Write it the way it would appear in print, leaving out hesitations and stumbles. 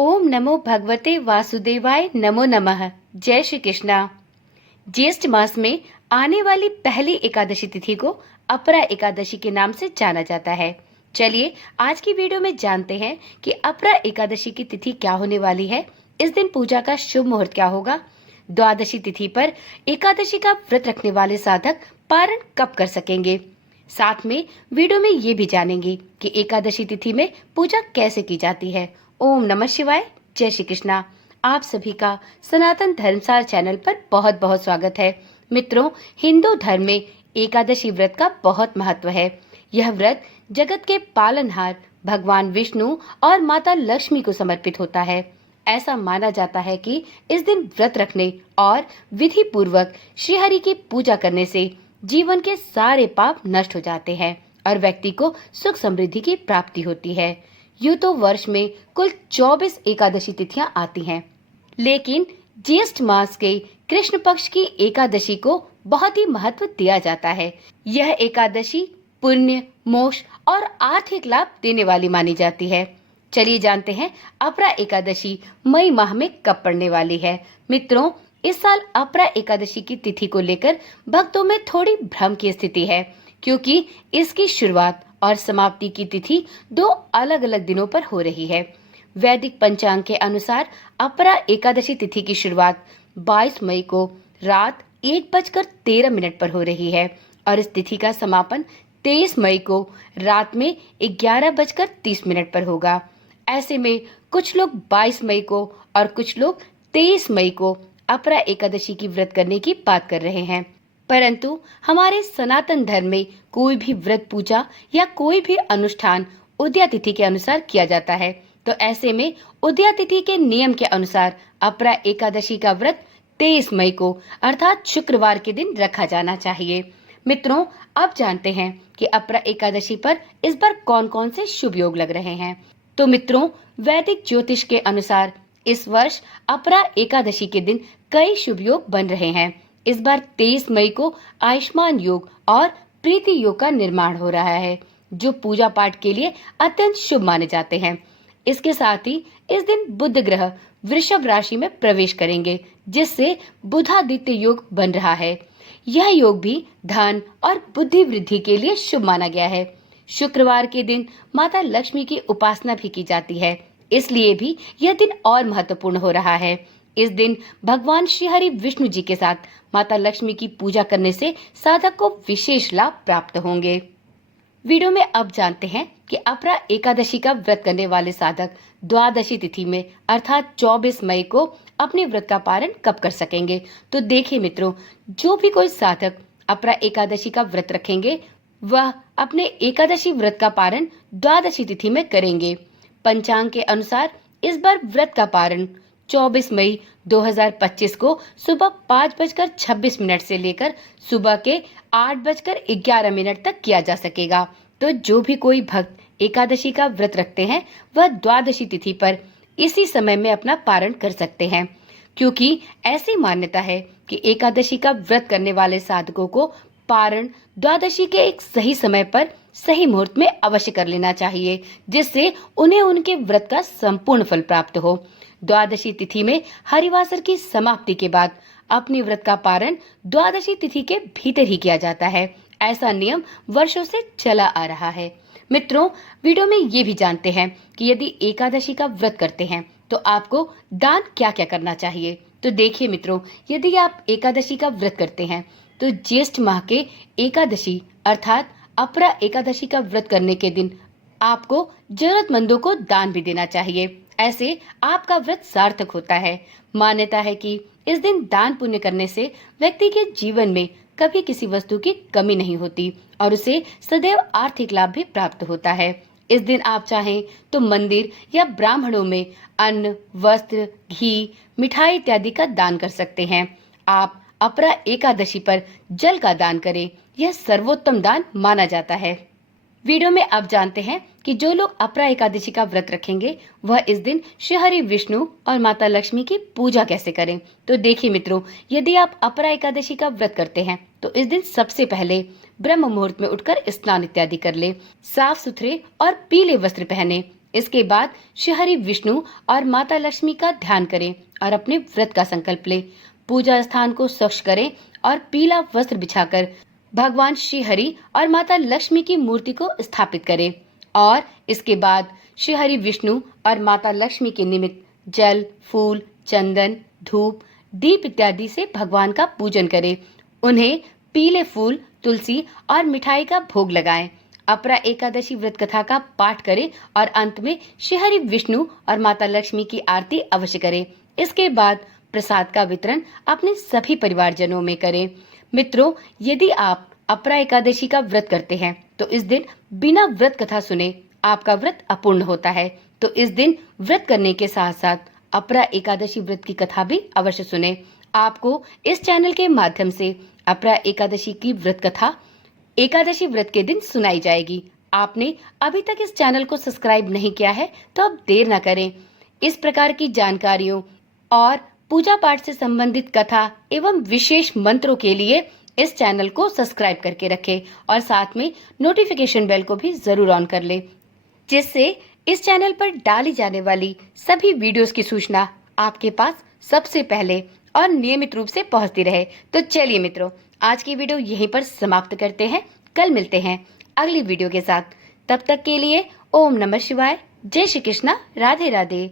ओम नमो भगवते वासुदेवाय नमो नमः। जय श्री कृष्णा। ज्येष्ठ मास में आने वाली पहली एकादशी तिथि को अपरा एकादशी के नाम से जाना जाता है। चलिए आज की वीडियो में जानते हैं कि अपरा एकादशी की तिथि क्या होने वाली है, इस दिन पूजा का शुभ मुहूर्त क्या होगा, द्वादशी तिथि पर एकादशी का व्रत रखने वाले साधक पारण कब कर सकेंगे। साथ में वीडियो में ये भी जानेंगे कि एकादशी तिथि में पूजा कैसे की जाती है। ओम नमः शिवाय। जय श्री कृष्णा। आप सभी का सनातन धर्मसार चैनल पर बहुत बहुत स्वागत है। मित्रों, हिंदू धर्म में एकादशी व्रत का बहुत महत्व है। यह व्रत जगत के पालनहार भगवान विष्णु और माता लक्ष्मी को समर्पित होता है। ऐसा माना जाता है कि इस दिन व्रत रखने और विधि पूर्वक श्रीहरि की पूजा करने से जीवन के सारे पाप नष्ट हो जाते हैं और व्यक्ति को सुख समृद्धि की प्राप्ति होती है। यूं तो वर्ष में कुल 24 एकादशी तिथियां आती हैं, लेकिन ज्येष्ठ मास के कृष्ण पक्ष की एकादशी को बहुत ही महत्व दिया जाता है। यह एकादशी पुण्य, मोक्ष और आर्थिक लाभ देने वाली मानी जाती है। चलिए जानते हैं अपरा एकादशी मई माह में कब पड़ने वाली है। मित्रों, इस साल अपरा एकादशी की तिथि को लेकर भक्तों में थोड़ी भ्रम की स्थिति है, क्योंकि इसकी शुरुआत और समाप्ति की तिथि दो अलग अलग दिनों पर हो रही है। वैदिक पंचांग के अनुसार अपरा एकादशी तिथि की शुरुआत 22 मई को रात 1:13 पर हो रही है और इस तिथि का समापन 23 मई को रात में 11:30 पर होगा। ऐसे में कुछ लोग 22 मई को और कुछ लोग 23 मई को अपरा एकादशी की व्रत करने की बात कर रहे हैं, परंतु हमारे सनातन धर्म में कोई भी व्रत पूजा या कोई भी अनुष्ठान उदया तिथि के अनुसार किया जाता है। तो ऐसे में उदया तिथि के नियम के अनुसार अपरा एकादशी का व्रत 23 मई को अर्थात शुक्रवार के दिन रखा जाना चाहिए। मित्रों, अब जानते हैं कि अपरा एकादशी पर इस बार कौन कौन से शुभ योग लग रहे हैं। तो मित्रों, वैदिक ज्योतिष के अनुसार इस वर्ष अपरा एकादशी के दिन कई शुभ योग बन रहे हैं। इस बार 23 मई को आयुष्मान योग और प्रीति योग का निर्माण हो रहा है, जो पूजा पाठ के लिए अत्यंत शुभ माने जाते हैं। इसके साथ ही इस दिन बुध ग्रह वृषभ राशि में प्रवेश करेंगे, जिससे बुधादित्य योग बन रहा है। यह योग भी धन और बुद्धि वृद्धि के लिए शुभ माना गया है। शुक्रवार के दिन माता लक्ष्मी की उपासना भी की जाती है, इसलिए भी यह दिन और महत्वपूर्ण हो रहा है। इस दिन भगवान श्री हरि विष्णु जी के साथ माता लक्ष्मी की पूजा करने से साधक को विशेष लाभ प्राप्त होंगे। वीडियो में अब जानते हैं कि अपरा एकादशी का व्रत करने वाले साधक द्वादशी तिथि में अर्थात 24 मई को अपने व्रत का पारण कब कर सकेंगे। तो देखिए मित्रों, जो भी कोई साधक अपरा एकादशी का व्रत रखेंगे वह अपने एकादशी व्रत का पारण द्वादशी तिथि में करेंगे। पंचांग के अनुसार इस बार व्रत का पारण 24 मई 2025 को सुबह 5:26 से लेकर सुबह के 8:11 तक किया जा सकेगा। तो जो भी कोई भक्त एकादशी का व्रत रखते हैं वह द्वादशी तिथि पर इसी समय में अपना पारण कर सकते हैं, क्योंकि ऐसी मान्यता है कि एकादशी का व्रत करने वाले साधकों को पारण द्वादशी के एक सही समय पर सही मुहूर्त में अवश्य कर लेना चाहिए, जिससे उन्हें उनके व्रत का संपूर्ण फल प्राप्त हो। द्वादशी तिथि में हरिवासर की समाप्ति के बाद अपने व्रत का पारण द्वादशी तिथि के भीतर ही किया जाता है। ऐसा नियम वर्षों से चला आ रहा है। मित्रों, वीडियो में ये भी जानते हैं कि यदि एकादशी का व्रत करते हैं तो आपको दान क्या क्या करना चाहिए। तो देखिए मित्रों, यदि आप एकादशी का व्रत करते हैं तो ज्येष्ठ माह के एकादशी अर्थात अपरा एकादशी का व्रत करने के दिन आपको जरूरतमंदों को दान भी देना चाहिए। ऐसे आपका व्रत सार्थक होता है। मान्यता है कि इस दिन दान पुण्य करने से व्यक्ति के जीवन में कभी किसी वस्तु की कमी नहीं होती और उसे सदैव आर्थिक लाभ भी प्राप्त होता है। इस दिन आप चाहें तो मंदिर या ब्राह्मणों में अन्न, वस्त्र, घी, मिठाई इत्यादि का दान कर सकते हैं। आप अपरा एकादशी पर जल का दान करें, यह सर्वोत्तम दान माना जाता है। वीडियो में अब जानते हैं कि जो लोग अपरा एकादशी का व्रत रखेंगे वह इस दिन श्री हरि विष्णु और माता लक्ष्मी की पूजा कैसे करें। तो देखिए मित्रों, यदि आप अपरा एकादशी का व्रत करते हैं तो इस दिन सबसे पहले ब्रह्म मुहूर्त में उठकर स्नान इत्यादि कर ले, साफ सुथरे और पीले वस्त्र पहने, इसके बाद श्री हरि विष्णु और माता लक्ष्मी का ध्यान करें और अपने व्रत का संकल्प लें। पूजा स्थान को स्वच्छ करें और पीला वस्त्र बिछाकर भगवान श्री हरि और माता लक्ष्मी की मूर्ति को स्थापित करें और इसके बाद श्री हरि विष्णु और माता लक्ष्मी के निमित्त जल, फूल, चंदन, धूप, दीप इत्यादि से भगवान का पूजन करें। उन्हें पीले फूल, तुलसी और मिठाई का भोग लगाएं। अपरा एकादशी व्रत कथा का पाठ करें और अंत में श्री हरि विष्णु और माता लक्ष्मी की आरती अवश्य करें। इसके बाद प्रसाद का वितरण अपने सभी परिवारजनों में करें। मित्रों, यदि आप अपरा एकादशी का व्रत करते हैं तो इस दिन बिना व्रत कथा सुने आपका व्रत अपूर्ण होता है। तो इस दिन व्रत करने के साथ साथ अपरा एकादशी व्रत की कथा भी अवश्य सुने। आपको इस चैनल के माध्यम से अपरा एकादशी की व्रत कथा एकादशी व्रत के दिन सुनाई जाएगी। आपने अभी तक इस चैनल को सब्सक्राइब नहीं किया है तो अब देर न करें। इस प्रकार की जानकारियों और पूजा पाठ से संबंधित कथा एवं विशेष मंत्रों के लिए इस चैनल को सब्सक्राइब करके रखें और साथ में नोटिफिकेशन बेल को भी जरूर ऑन कर लें, जिससे इस चैनल पर डाली जाने वाली सभी वीडियोस की सूचना आपके पास सबसे पहले और नियमित रूप से पहुंचती रहे। तो चलिए मित्रों, आज की वीडियो यहीं पर समाप्त करते हैं। कल मिलते हैं अगली वीडियो के साथ। तब तक के लिए ओम नमः शिवाय, जय श्री कृष्णा, राधे राधे।